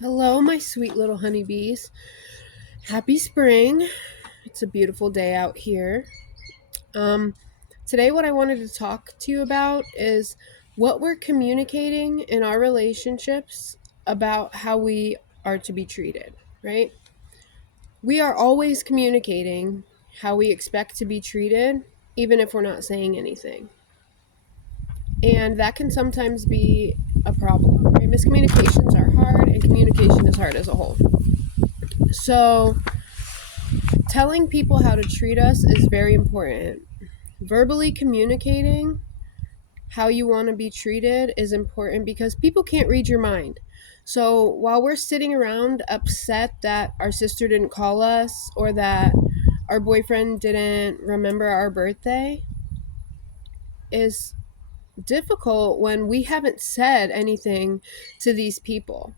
Hello, my sweet little honeybees. Happy spring. It's a beautiful day out here. Um, Today, what I wanted to talk to you about is what we're communicating in our relationships about how we are to be treated, right? We are always communicating how we expect to be treated, even if we're not saying anything. And that can sometimes be a problem, right? Miscommunications are hard, and communication is hard as a whole. So, telling people how to treat us is very important. Verbally communicating how you want to be treated is important because people can't read your mind. So while we're sitting around upset that our sister didn't call us or that our boyfriend didn't remember our birthday, is difficult when we haven't said anything to these people.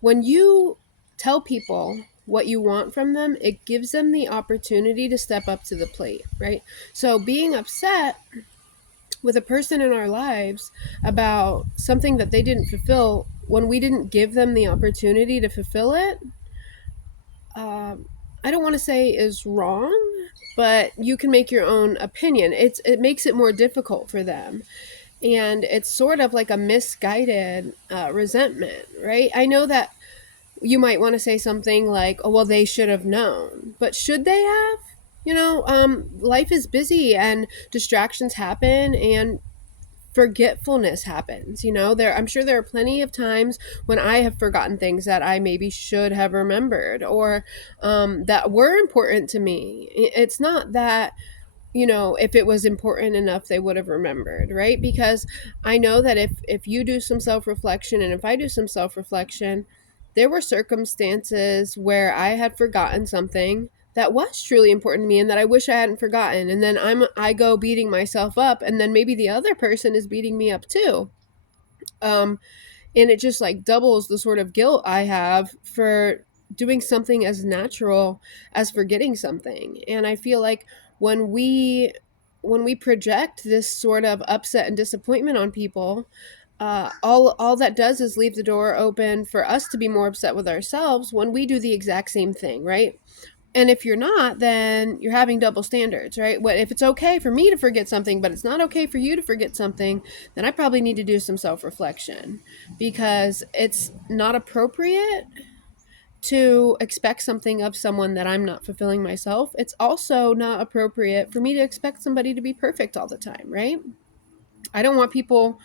When you tell people what you want from them, it gives them the opportunity to step up to the plate, right? So being upset with a person in our lives about something that they didn't fulfill when we didn't give them the opportunity to fulfill it, I don't want to say is wrong, but you can make your own opinion. It makes it more difficult for them, and it's sort of like a misguided resentment, right? I know that you might want to say something like, oh, well, they should have known. But should they have? Life is busy and distractions happen and forgetfulness happens. I'm sure there are plenty of times when I have forgotten things that I maybe should have remembered or that were important to me. It's not that if it was important enough they would have remembered, right? Because I know that if you do some self-reflection and if I do some self-reflection, there were circumstances where I had forgotten something that was truly important to me and that I wish I hadn't forgotten, and then I go beating myself up, and then maybe the other person is beating me up too. um and it just like doubles the sort of guilt I have for doing something as natural as forgetting something. And I feel like when we when we project this sort of upset and disappointment on people, all that does is leave the door open for us to be more upset with ourselves when we do the exact same thing, right? And if you're not, then you're having double standards, right? What if it's okay for me to forget something, but it's not okay for you to forget something? Then I probably need to do some self-reflection, because it's not appropriate to expect something of someone that I'm not fulfilling myself. It's also not appropriate for me to expect somebody to be perfect all the time, right? I don't want people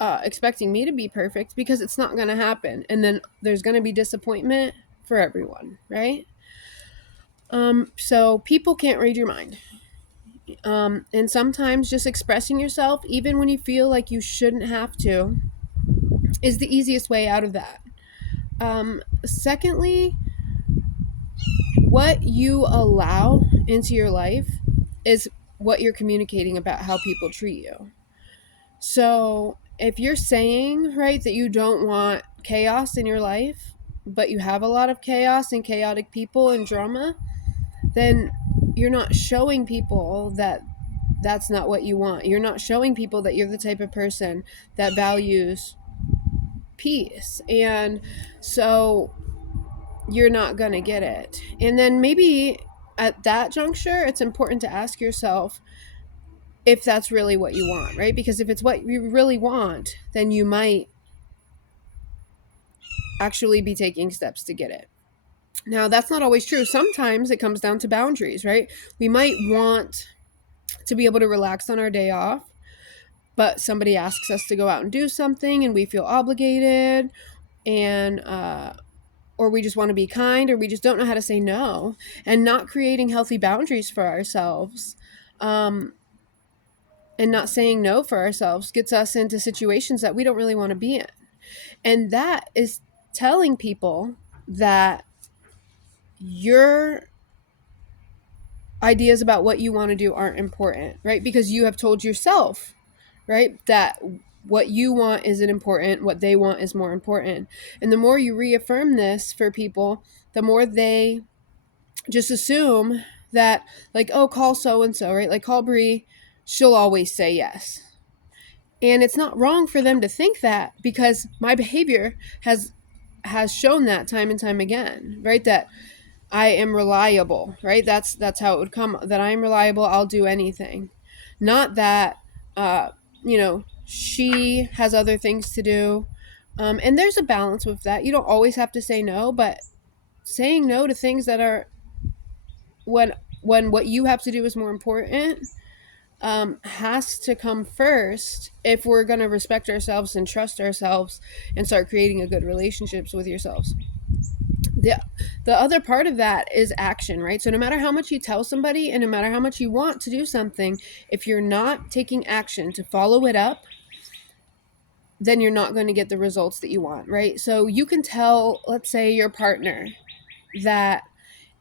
expecting me to be perfect, because it's not going to happen. And then there's going to be disappointment for everyone, right? So people can't read your mind. And sometimes just expressing yourself, even when you feel like you shouldn't have to, is the easiest way out of that. Secondly, what you allow into your life is what you're communicating about how people treat you. So if you're saying, right, that you don't want chaos in your life, but you have a lot of chaos and chaotic people and drama, then you're not showing people that that's not what you want. You're not showing people that you're the type of person that values peace. And so you're not going to get it. And then maybe at that juncture, it's important to ask yourself if that's really what you want, right? Because if it's what you really want, then you might actually be taking steps to get it. Now, that's not always true. Sometimes it comes down to boundaries, right? We might want to be able to relax on our day off, but somebody asks us to go out and do something and we feel obligated, and or we just want to be kind, or we just don't know how to say no. And not creating healthy boundaries for ourselves, um, and not saying no for ourselves, gets us into situations that we don't really want to be in. And that is telling people that your ideas about what you want to do aren't important, right? Because you have told yourself, right, that what you want isn't important, what they want is more important. And the more you reaffirm this for people, the more they just assume that, like, oh, call so and so, right? Like, call Brie, she'll always say yes. And it's not wrong for them to think that, because my behavior has shown that time and time again, right? That I am reliable, right? That's how it would come, that I'm reliable, I'll do anything. Not that she has other things to do. And there's a balance with that. You don't always have to say no, but saying no to things that are, when what you have to do is more important, has to come first if we're going to respect ourselves and trust ourselves and start creating a good relationships with yourselves. the the other part of that is action, right? So no matter how much you tell somebody and no matter how much you want to do something, if you're not taking action to follow it up, then you're not going to get the results that you want, right? So you can tell, let's say, your partner that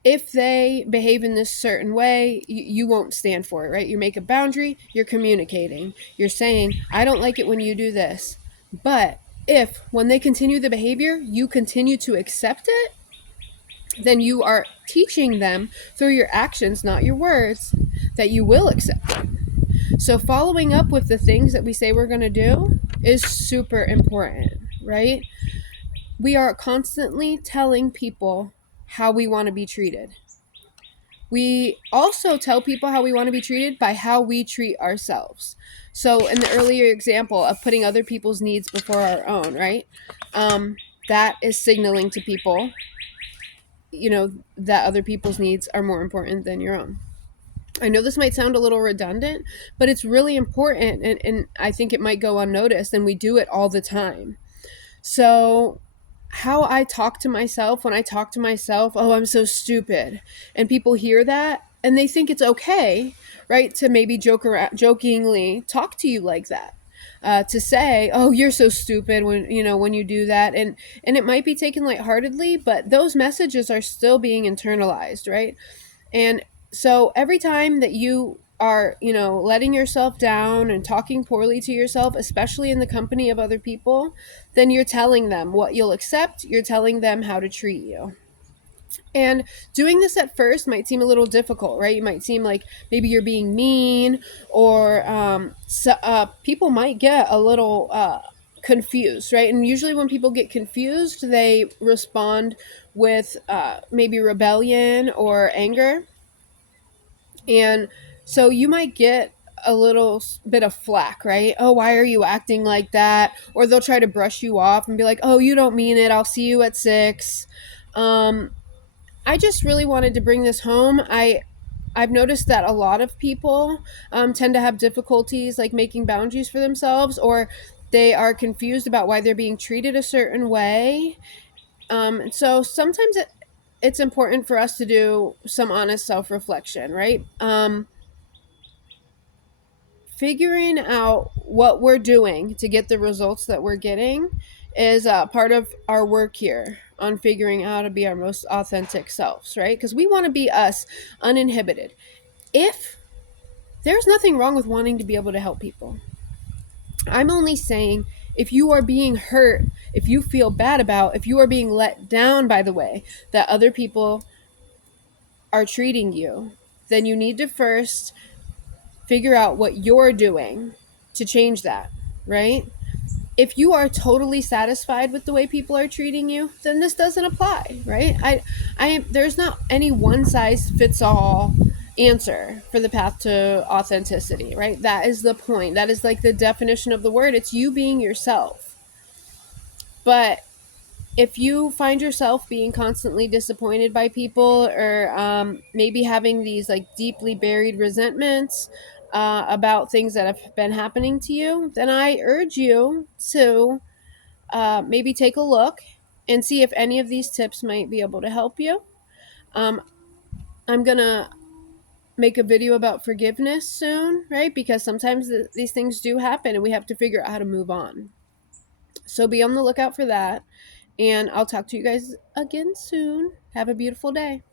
if they behave in this certain way, you won't stand for it, right? You make a boundary, you're communicating, you're saying, I don't like it when you do this. But if when they continue the behavior, you continue to accept it, then you are teaching them through your actions, not your words, that you will accept it. So following up with the things that we say we're going to do is super important, right? We are constantly telling people how we want to be treated. We also tell people how we want to be treated by how we treat ourselves. So in the earlier example of putting other people's needs before our own, right? That is signaling to people, that other people's needs are more important than your own. I know this might sound a little redundant, but it's really important, and I think it might go unnoticed, and we do it all the time. So, how I talk to myself, when I talk to myself, oh, I'm so stupid, and people hear that and they think it's okay, right, to maybe jokingly talk to you like that. To say, "Oh, you're so stupid," when you do that, and it might be taken lightheartedly, but those messages are still being internalized, right? And so every time that you are, letting yourself down and talking poorly to yourself, especially in the company of other people, then you're telling them what you'll accept, you're telling them how to treat you. And doing this at first might seem a little difficult, right? You might seem like maybe you're being mean, or people might get a little confused, right? And usually when people get confused, they respond with maybe rebellion or anger. And so you might get a little bit of flack, right? Oh, why are you acting like that? Or they'll try to brush you off and be like, oh, you don't mean it. I'll see you at 6. Um, I just really wanted to bring this home. I've noticed that a lot of people tend to have difficulties like making boundaries for themselves, or they are confused about why they're being treated a certain way. So sometimes it's important for us to do some honest self-reflection, right? Figuring out what we're doing to get the results that we're getting is part of our work here on figuring out how to be our most authentic selves, right? Because we want to be us, uninhibited. If there's nothing wrong with wanting to be able to help people, I'm only saying, if you are being hurt, if you feel bad about, if you are being let down by the way that other people are treating you, then you need to first figure out what you're doing to change that, right? If you are totally satisfied with the way people are treating you, then this doesn't apply, right? There's not any one size fits all answer for the path to authenticity, right? That is the point. That is like the definition of the word. It's you being yourself. But if you find yourself being constantly disappointed by people, or maybe having these like deeply buried resentments about things that have been happening to you, then I urge you to maybe take a look and see if any of these tips might be able to help you. Um, I'm going to make a video about forgiveness soon, right? Because sometimes these things do happen and we have to figure out how to move on. So be on the lookout for that. And I'll talk to you guys again soon. Have a beautiful day.